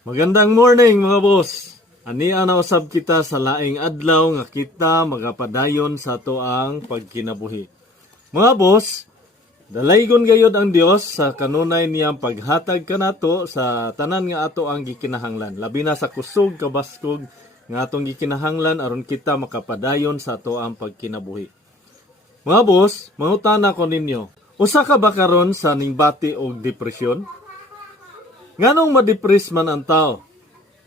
Magandang morning mga boss. Ania na usab kita sa laing adlaw nga kita magapadayon sa toang pagkinabuhi. Mga boss, dalaygon gayod ang Dios sa kanunay niyang paghatag kanato sa tanan nga ato ang gikinahanglan. Labi na sa kusog kabaskog nga atong gikinahanglan aron kita makapadayon sa toang pagkinabuhi. Mga boss, mangutana ko ninyo, usa ka ba karon sa ningbati og depresyon? Nganong ma-depress man ang tao?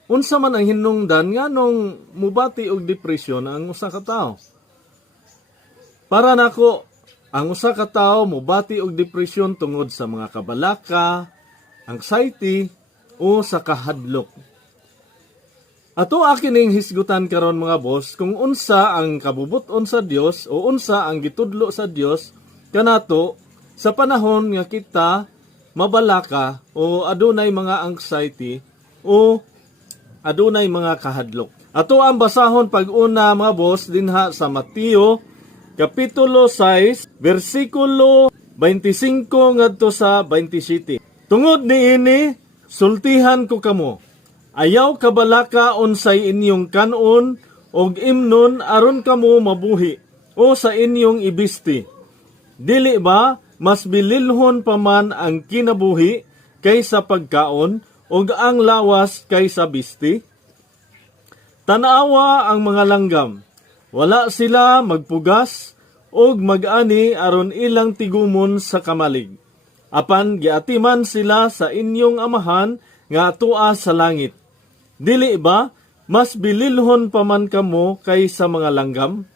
Unsa man ang hinungdan nganong mubati og depresyon ang usa ka tao? Para nako, ang usa ka tao mubati og depresyon tungod sa mga kabalaka, anxiety o sa kahadlok. Ato akin hisgutan karon mga boss kung unsa ang kabubuton sa Dios o unsa ang gitudlo sa Dios kanato sa panahon nga kita mabalaka o adunay mga anxiety o adunay mga kahadlok. Ato ang basahon pag-una mga boss dinha sa Mateo Kapitulo 6 versikulo 25 ngadto sa 27. Tungod niini sultihan ko kamo. Ayaw kabalaka unsay inyong kanon og imnon aron kamo mabuhi o sa inyong ibisti. Dili ba mas bililhon pa man ang kinabuhi kaysa pagkaon ug ang lawas kaysa bisti? Tanawa ang mga langgam, wala sila magpugas ug mag-ani aron ilang tigumon sa kamalig. Apan giatiman sila sa inyong amahan nga tua sa langit. Dili ba mas bililhon pa man kamo kaysa mga langgam?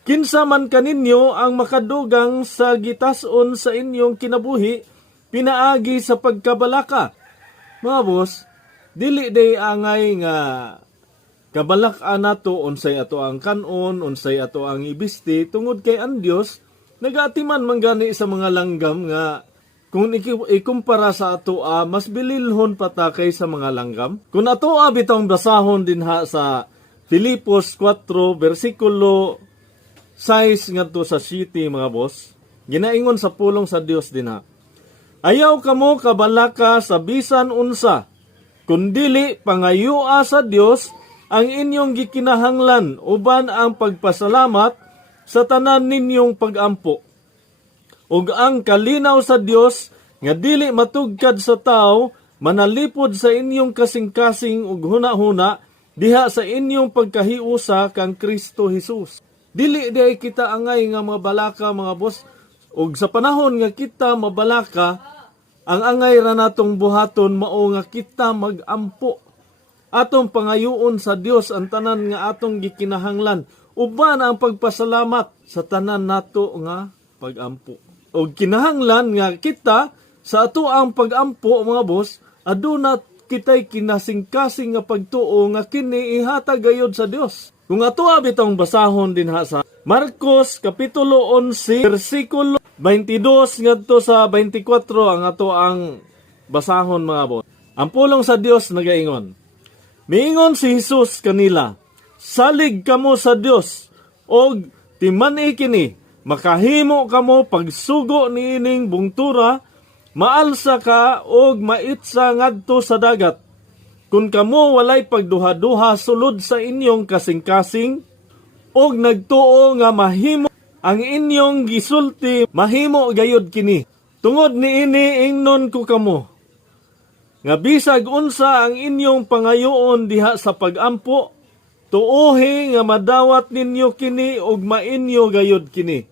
Kinsa man kaninyo ang makadugang sa gitason sa inyong kinabuhi, pinaagi sa pagkabalaka. Mga boss, dili day angay nga kabalak-an nato unsay ato ang kanon, unsay ato ang ibisti, tungod kay ang Dios, nagatiman man gani sa mga langgam nga kung ikumpara sa ato mas bililhon patakay sa mga langgam. Kung ato bitong basahon dinha sa Filipos 4 versikulo 6 ngadto sa city mga boss, ginaingon sa pulong sa Dios dinha. Ayaw kamo kabalaka sa bisan unsa, kundili pangayua sa Dios ang inyong gikinahanglan uban ang pagpasalamat sa tanan ninyong pagampo. Ug ang kalinaw sa Dios nga dili matugkad sa tao manalipod sa inyong kasing-kasing ug huna-huna diha sa inyong pagkahiusa kang Kristo Jesus. Dili day kita angay nga mabalaka mga boss. Ug sa panahon nga kita mabalaka, ang angay ra natong buhaton mao nga kita magampo. Atong pangayuon sa Dios ang tanan nga atong gikinahanglan uban ang pagpasalamat sa tanan nato nga pagampo. Ug kinahanglan nga kita sa ato ang pagampo mga boss, aduna kitay kinasing-kasing nga pagtuo nga kini ihatag gayud sa Dios. Kung ato bitong basahon dinha sa Marcos Kapitulo 11 versikulo 22 ngadto sa 24 ang ato ang basahon mga boss. Ang pulong sa Dios nagaingon. Miingon si Jesus kanila, salig kamo sa Dios og timani kini, makahimo kamo pagsugo niining bungtura, maalsa ka og maitsa ngadto sa dagat. Kung kamo walay pagduha-duha sulod sa inyong kasing-kasing, og nagtuo nga mahimo ang inyong gisulti, mahimo gayud kini. Tungod niini ingnon ko kamo, nga bisag unsa ang inyong pangayoon diha sa pagampo, tuohi nga madawat ninyo kini og mainyo gayud kini.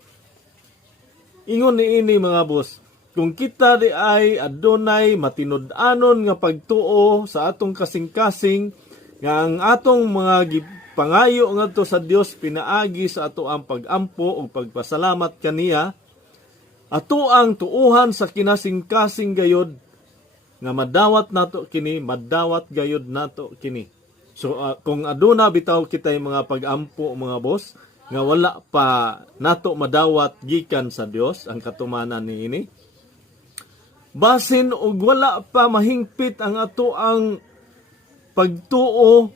Ingon niini mga boss, kung kita di ay adunay matinud-anon nga pagtuo sa atong kasing-kasing nga ang atong mga pangayo ngadto sa Dios pinaagi sa ato ang pagampo o pagpasalamat kaniya, ato ang tuuhan sa kinasing-kasing gayod nga madawat nato kini, madawat gayod nato kini. So kung aduna bitaw kitay mga pagampo mga boss nga wala pa nato madawat gikan sa Dios ang katumanan niini, basin og wala pa mahingpit ang ato ang pagtuo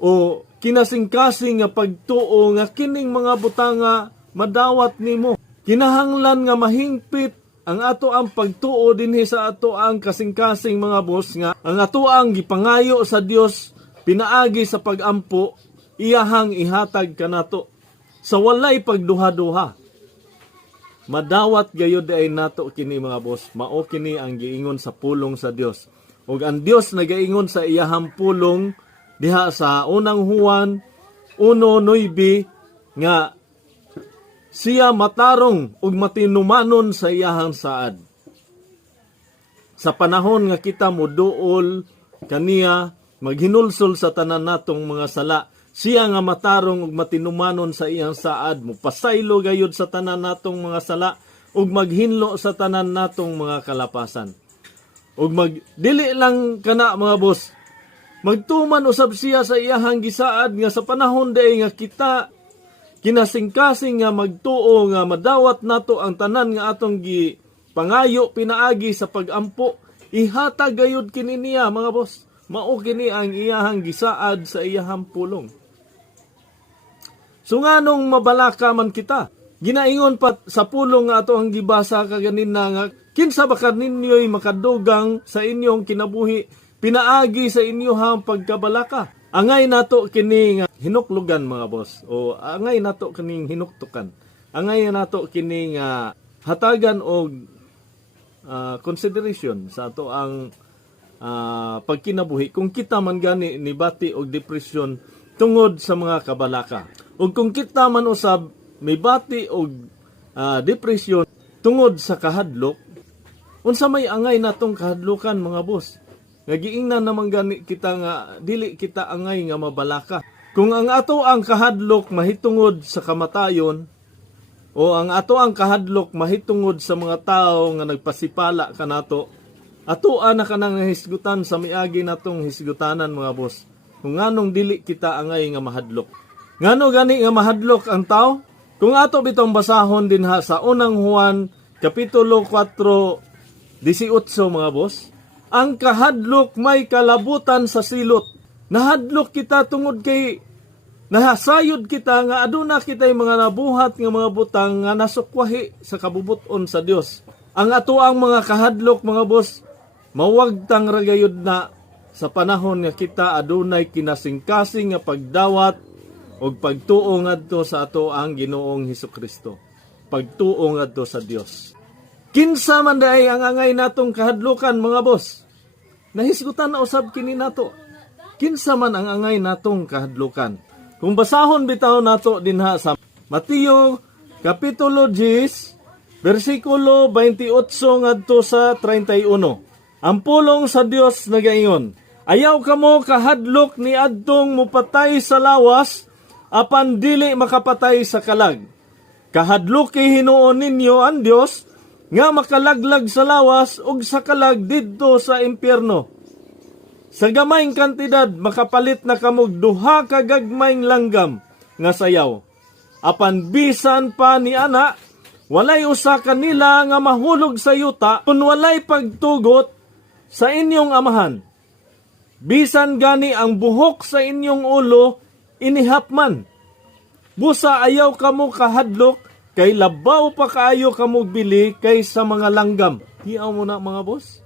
o kinasing-kasing nga pagtuo nga kining mga butanga madawat nimo. Kinahanglan nga mahingpit ang ato ang pagtuo dinhi sa ato ang kasing-kasing mga boss nga ang ato ang gipangayo sa Dios pinaagi sa pagampo iyahang ihatag kanato sa walay pagduha-duha. Madawat gayud ay nato kini mga boss, mao kini ang giingon sa pulong sa Dios. Ug ang Dios nagaingon sa iyahang pulong diha sa unang Juan 1:9 nga siya matarong ug matinumanon sa iyahang saad. Sa panahon nga kita moduol kaniya maghinulsol sa tanan natong mga sala, siya nga matarong ug matinumanon sa iyang saad, mopasaylo gayud sa tanan natong mga sala ug maghinlo sa tanan natong mga kalapasan. Ug dili lang kana mga boss, magtuman usab siya sa iyahang gisaad nga sa panahon day nga kita kinasing-kasing nga magtuo nga madawat nato ang tanan nga atong pangayo pinaagi sa pagampo, ihatag gayud kini niya mga boss. Mao kini ang iyahang gisaad sa iyahang pulong. So nganong mabalaka man kita, ginaingon pa sa pulong nga ato ang gibasa kaganina nga kinsa ba kaninyo'y makadugang sa inyong kinabuhi pinaagi sa inyohang pagkabalaka. Angay nato kini nga hinuklugan mga boss, o angay nato kining hinuktukan. Angay nato kini nga hatagan og consideration sa ato ang pagkinabuhi kung kita man gani nibati og depresyon tungod sa mga kabalaka. Ug kung kita man usab may bati og depresyon tungod sa kahadlok, unsa may angay natong kahadlokan mga boss? Nagiingnan naman gani kita nga dili kita angay nga mabalaka. Kung ang ato ang kahadlok mahitungod sa kamatayon o ang ato ang kahadlok mahitungod sa mga tao nga nagpasipala kanato, ato na kanang hisgutan sa miagi natong hisgutanan mga boss. Kung nganong dili kita angay nga mahadlok. Ngano gani nga mahadlok ang tao? Kung ato bitong basahon dinha sa unang Juan kapitulo 4:18 mga boss, ang kahadlok may kalabutan sa silot. Nahadlok kita tungod kay nahasayod kita nga aduna kitay mga nabuhat nga mga butang nga nasukwahi sa kabubuton sa Dios. Ang ato ang mga kahadlok mga boss, mawagtang ragayod na sa panahon nga kita adunay kinasing-kasing nga pagdawat og pagtuo ngadto sa ato ang Ginoong Hesukristo. Pagtuo ngadto sa Dios. Kinsa man daay ang angay natong kahadlokan mga boss? Nahisgutan na usab kini nato. Kinsa man ang angay natong kahadlokan? Kung basahon bitaw nato dinha sa Mateo kapitulo 10 bersikulo 28 ngadto sa 31. Ang pulong sa Dios nagaingon, ayaw kamo kahadlok ni adtong mupatay sa lawas apan dili makapatay sa kalag. Kahadlok kay hinuon ninyo ang Dios nga makalaglag sa lawas ug sa kalag didto sa impyerno. Sa gamayng kantidad makapalit na kamog duha ka gagmayng langgam nga sayaw. Apan bisan pa ni ana, walay usa kanila nga mahulog sa yuta kun walay pagtugot sa inyong amahan. Bisan gani ang buhok sa inyong ulo inihapman. Busa ayaw kamo kahadlok kay labaw pa kaayo kamo bili kaysa mga langgam. Hiaw mo na mga boss.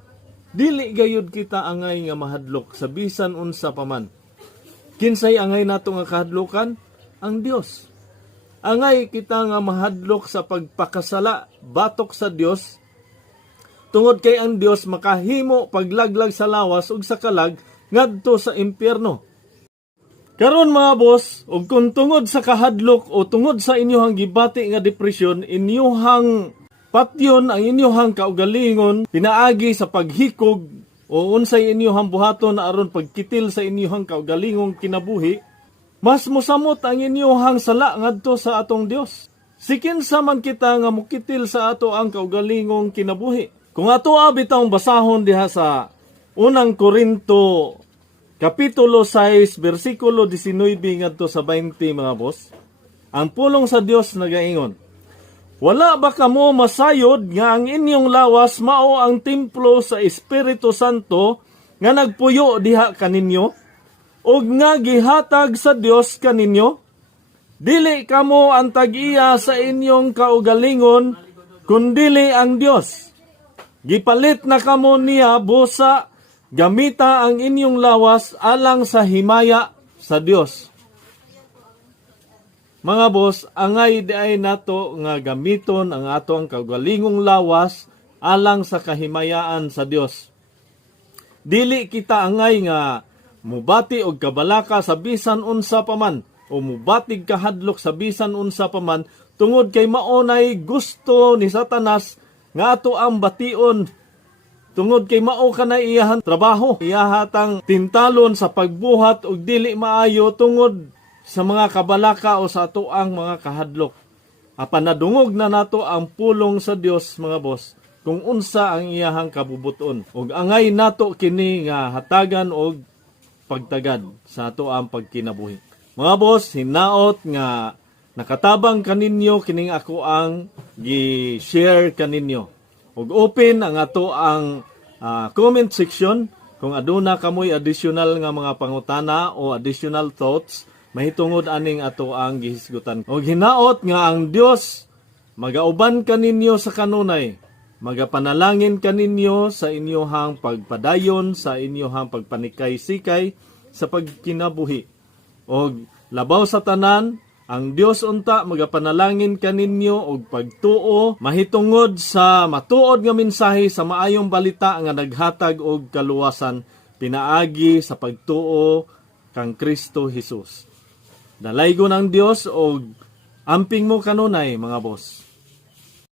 Dili gayud kita angay nga mahadlok sa bisan unsa pa man. Kinsay angay nato nga kahadlokan? Ang Dios. Angay kita nga mahadlok sa pagpakasala batok sa Dios. Tungod kay ang Dios makahimo paglaglag sa lawas ug sa kalag ngadto sa impyerno. Karon mga boss, ug kung tungod sa kahadlok o tungod sa inyohang gibati nga depresyon, inyohang patyon ang inyohang kaugalingon pinaagi sa paghikog o unsay inyohang buhaton aron pagkitil sa inyohang kaugalingong kinabuhi, mas mosamot ang inyohang sala ngadto sa atong Dios. Sikin sa man kita nga mukitil sa ato ang kaugalingong kinabuhi. Kung ato bitong basahon diha sa unang Korinto kapitulo 6, bersikulo 19 ngadto sa 20 mga boss, ang pulong sa Dios nagaingon, wala ba kamo masayod nga ang inyong lawas mao ang templo sa Espiritu Santo nga nagpuyo diha kaninyo, ug nga gihatag sa Dios kaninyo? Dili kamo ang tag-iya sa inyong kaugalingon kundili ang Dios. Gipalit na kamo niya busa, gamita ang inyong lawas alang sa himaya sa Dios. Mga boss, angay di ay nato nga gamiton ang atong kaugalingong lawas alang sa kahimayaan sa Dios. Dili kita angay nga mubati og kabalaka sa bisan unsa paman o mubatig kahadlok sa bisan unsa paman tungod kay maunay gusto ni Satanas nga ato ang bation. Tungod kay mao kana iyahan trabaho, iyahatang tintalon sa pagbuhat og dili maayo tungod sa mga kabalaka o sa ato ang mga kahadlok. Apan nadungog na nato ang pulong sa Dios, mga boss, kung unsa ang iyahang kabubuton. Ug angay nato kini nga hatagan og pagtagad sa ato ang pagkinabuhi. Mga boss, hinaot nga nakatabang kaninyo kining ako ang gi-share kaninyo. Ug open ang ato ang comment section kung aduna kamoy additional nga mga pangutana o additional thoughts mahitungod aning ato ang gihisgutan. Og hinaot nga ang Dios magauban kaninyo sa kanunay, magapanalangin kaninyo sa inyohang pagpadayon, sa inyohang pagpanikay-sikay sa pagkinabuhi. Og labaw sa tanan, ang Dios unta magapanalangin kaninyo og pagtuo mahitungod sa matuod nga mensahe sa maayong balita nga naghatag og kaluwasan pinaagi sa pagtuo kang Kristo Jesus. Dalaygo ng Dios og amping mo kanunay, mga boss.